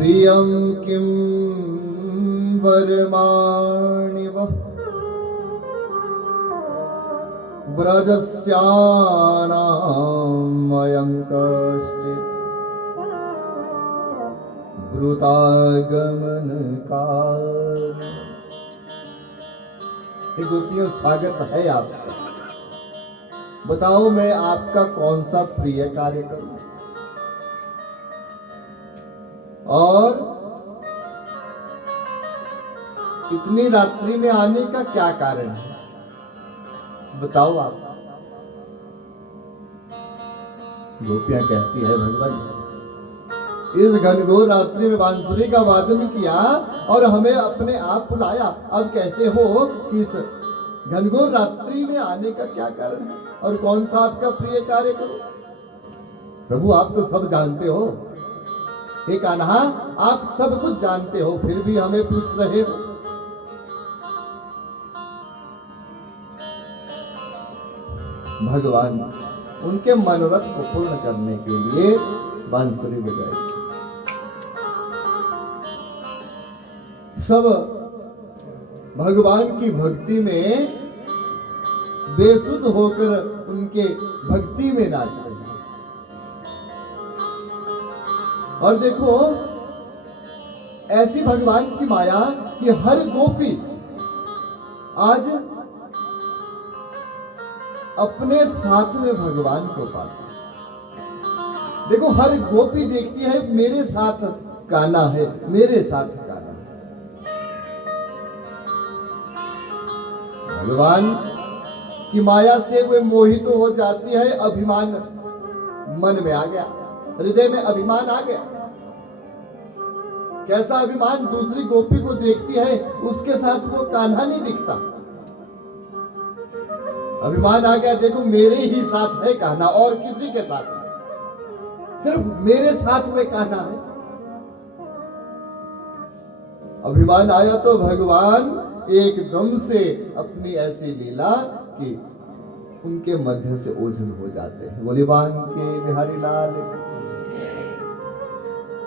प्रियं किं वरमाणि वः व्रजस्यानामयं कश्चित् ब्रूतागमनकाल। गोपियों, स्वागत है आपका। बताओ मैं आपका कौन सा प्रिय कार्य करूं और इतनी रात्रि में आने का क्या कारण है? बताओ आप। गोपियां कहती है, भगवान इस घनघोर रात्रि में बांसुरी का वादन किया और हमें अपने आप बुलाया, अब कहते हो कि इस घनघोर रात्रि में आने का क्या कारण है और कौन सा आपका प्रिय कार्य करो? प्रभु आप तो सब जानते हो, हे कान्हा आप सब कुछ जानते हो, फिर भी हमें पूछ रहे हो। भगवान उनके मनोरथ को पूर्ण करने के लिए बांसुरी बजाई। सब भगवान की भक्ति में बेसुध होकर उनके भक्ति में नाच रहे हैं। और देखो ऐसी भगवान की माया कि हर गोपी आज अपने साथ में भगवान को पाती। देखो हर गोपी देखती है मेरे साथ कान्हा है, मेरे साथ कान्हा है। भगवान की माया से वे मोहित हो जाती है। अभिमान मन में आ गया, हृदय में अभिमान आ गया। कैसा अभिमान? दूसरी गोपी को देखती है, उसके साथ वो कान्हा नहीं दिखता। अभिमान आ गया, देखो मेरे ही साथ है कान्हा और किसी के साथ नहीं, सिर्फ मेरे साथ में कान्हा है। अभिमान आया तो भगवान एकदम से अपनी ऐसी लीला कि उनके मध्य से ओझल हो जाते हैं। बोले बान के बिहारी लाल,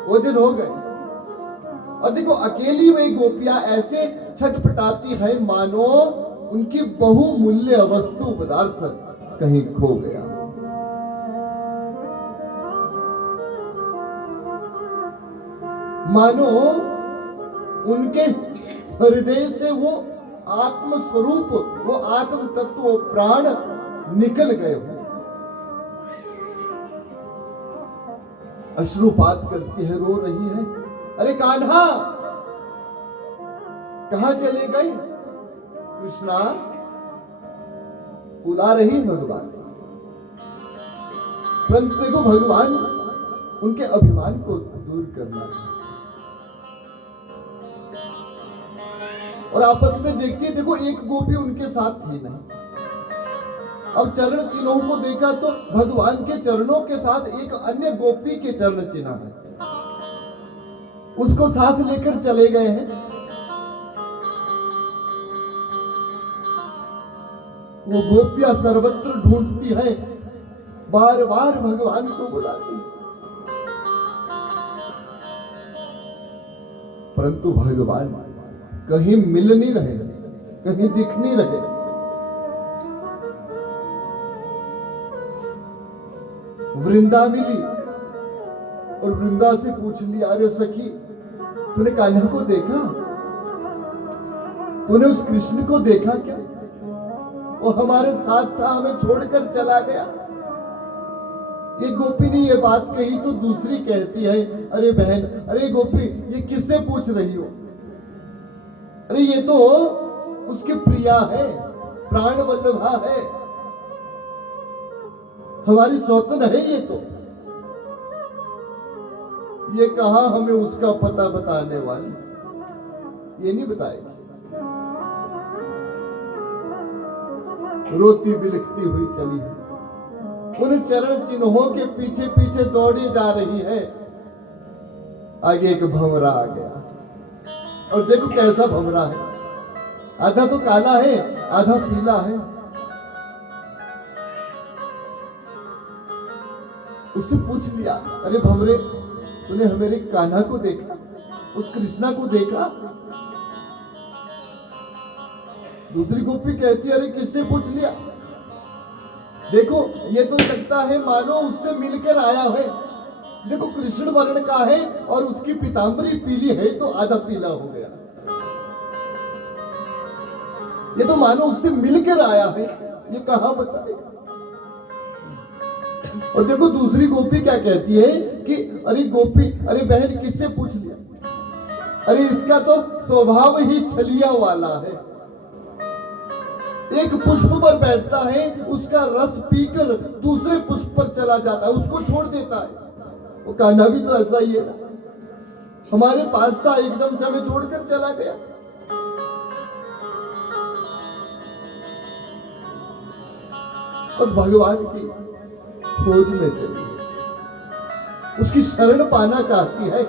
ओझल हो गए। और देखो अकेली वही गोपियां ऐसे छटपटाती है मानो उनकी बहुमूल्य वस्तु पदार्थ कहीं खो गया। मानो उनके हृदय से वो आत्म स्वरूप, वो आत्म तत्व, वो प्राण निकल गए हो। अश्रुपात करती है, रो रही है। अरे कान्हा कहां चले गए? कृष्णा बुला रही भगवान। परंतु देखो भगवान उनके अभिमान को दूर करना है। और आपस में देखती है, देखो एक गोपी उनके साथ थी नहीं। अब चरण चिन्हों को देखा तो भगवान के चरणों के साथ एक अन्य गोपी के चरण चिन्ह है, उसको साथ लेकर चले गए हैं। वो गोपियां सर्वत्र ढूंढती है, बार बार भगवान को बुलाती, परंतु भगवान कहीं मिल नहीं रहे, कहीं दिख नहीं रहे। वृंदा मिली और वृंदा से पूछ लिया, अरे सखी तूने कान्हा को देखा? तूने उस कृष्ण को देखा क्या? वो हमारे साथ था, हमें छोड़कर चला गया। ये गोपी ने ये बात कही तो दूसरी कहती है, अरे बहन, अरे गोपी ये किससे पूछ रही हो? अरे ये तो उसकी प्रिया है, प्राण वल्लभा है, हमारी सौतन है। ये तो ये कहा हमें उसका पता बताने वाली, ये नहीं बताएगी। रोती बिलखती हुई चली है, उन चरण चिन्हों के पीछे पीछे दौड़ी जा रही है। आगे एक भंवरा आ गया और देखो कैसा भंवरा है, आधा तो काला है, आधा पीला है। उससे पूछ लिया, अरे भंवरे तूने मेरे कान्हा को देखा, उस कृष्णा को देखा? दूसरी गोपी कहती है, अरे किससे पूछ लिया? देखो ये तो लगता है मानो उससे मिलकर आया है। देखो कृष्ण वर्ण का है और उसकी पीतांबरी पीली है तो आधा पीला हो गया। ये तो मानो उससे मिलकर आया है, ये कहां बताएगा? और देखो दूसरी गोपी क्या कहती है कि अरे गोपी, अरे बहन किससे पूछ लिया? अरे इसका तो स्वभाव ही छलिया वाला है। एक पुष्प पर बैठता है, उसका रस पीकर दूसरे पुष्प पर चला जाता है, उसको छोड़ देता है। वो कान्हा भी तो ऐसा ही है ना, हमारे पास था, एकदम से हमें छोड़कर चला गया। बस भगवान की खोज में चली, उसकी शरण पाना चाहती है।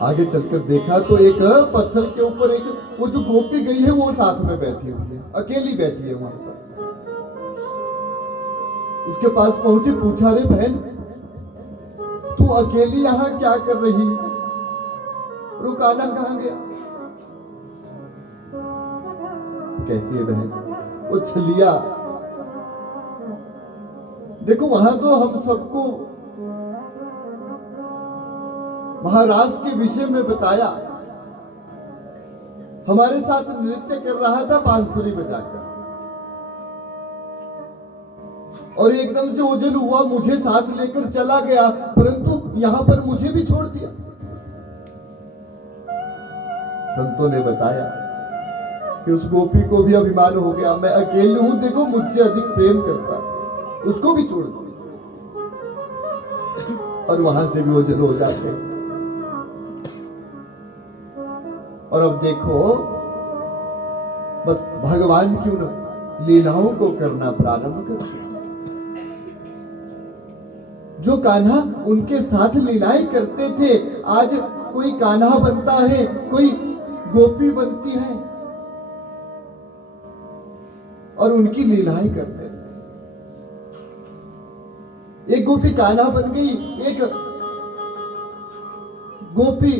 आगे चलकर देखा तो एक पत्थर के ऊपर एक वो जो गोपी गई है वो साथ में बैठी हुई है, अकेली बैठी है वहां पर। उसके पास पहुंचे, पूछा, रे बहन तू अकेली यहां क्या कर रही है? रुकाना कहां गया? कहती है, बहन वो छलिया, देखो वहां तो हम सबको महाराज के विषय में बताया, हमारे साथ नृत्य कर रहा था बांसुरी बजाकर, और एकदम से ओझल हुआ, मुझे साथ लेकर चला गया, परंतु यहां पर मुझे भी छोड़ दिया। संतों ने बताया कि उस गोपी को भी अभिमान हो गया, मैं अकेली हूं, देखो मुझसे अधिक प्रेम करता, उसको भी छोड़ दिया, और वहां से भी ओझल हो जाते। और अब देखो बस भगवान की उन लीलाओं को करना प्रारंभ कर दिया। जो कान्हा उनके साथ लीलाएं करते थे, आज कोई कान्हा बनता है, कोई गोपी बनती है और उनकी लीलाएं करते हैं। एक गोपी कान्हा बन गई, एक गोपी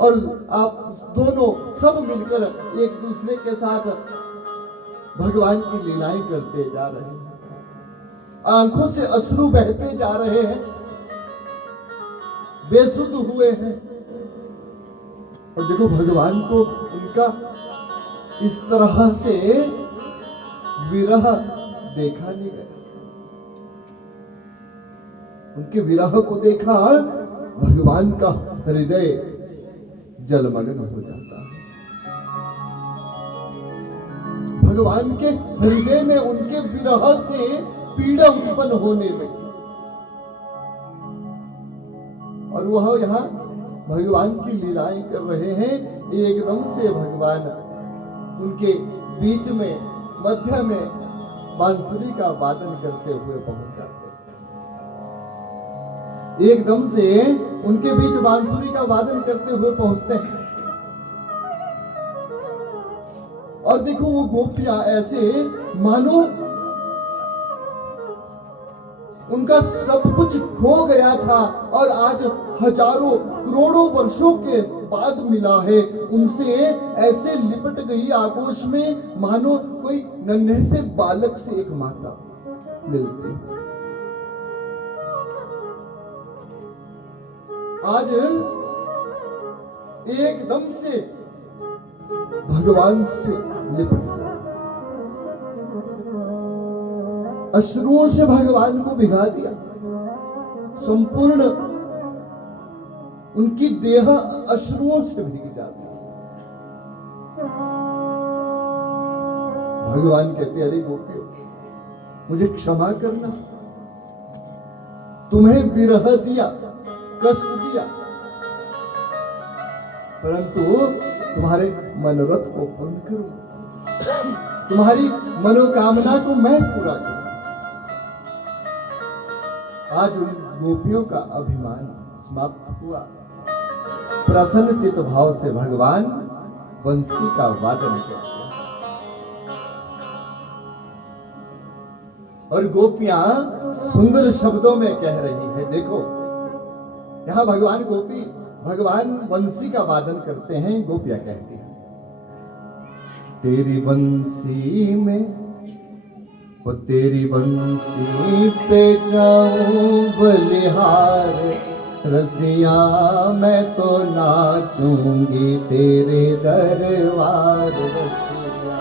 और आप दोनों सब मिलकर एक दूसरे के साथ भगवान की लीलाएं करते जा रहे हैं। आंखों से अश्रु बहते जा रहे हैं, बेसुध हुए हैं। और देखो भगवान को उनका इस तरह से विरह देखा नहीं गया। उनके विरह को देखा, भगवान का हृदय जलमग्न हो जाता है। भगवान के हृदय में उनके विरह से पीड़ा उत्पन्न होने लगी, और वह यहाँ भगवान की लीलाएं कर रहे हैं। एकदम से भगवान उनके बीच में, मध्य में बांसुरी का वादन करते हुए पहुंच जाते। एकदम से उनके बीच बांसुरी का वादन करते हुए पहुंचते हैं, और देखो वो गोपियां ऐसे मानो उनका सब कुछ खो गया था, और आज हजारों करोड़ों वर्षों के बाद मिला है उनसे, ऐसे लिपट गई आगोश में मानो कोई नन्हे से बालक से एक माता मिलती। आज एकदम से भगवान से लिपट गया, अश्रुओं से भगवान को भिगा दिया, संपूर्ण उनकी देह अश्रुओं से भीग जाती। भगवान कहते, अरे गोपियों मुझे क्षमा करना, तुम्हें विरह दिया, कष्ट दिया, परंतु तुम्हारे मनोरथ को पूर्ण करूं, तुम्हारी मनोकामना को मैं पूरा करूं। आज उन गोपियों का अभिमान समाप्त हुआ। प्रसन्न चित भाव से भगवान बंसी का वादन करते और गोपियां सुंदर शब्दों में कह रही है। देखो यहाँ भगवान बंसी का वादन करते हैं, गोपियां कहती हैं तेरी बंसी में, वो तेरी बंसी पे जाऊं बलिहार, रसिया मैं तो नाचूंगी तेरे दरबार रसिया।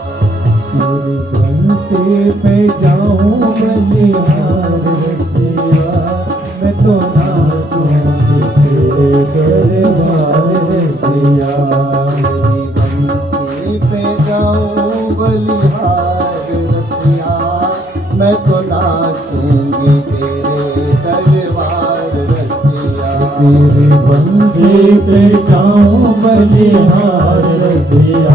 तेरी बंसी पे जाऊं बलिहार रसिया, मैं तो नाचूंगी तेरे दरबार रसिया। तेरी बंसी पे जाऊं बलिहार रसिया, मैं तो नाचूंगी तेरे दरबार रसिया। तेरी बंसी पे जाऊं बलिहार रसिया।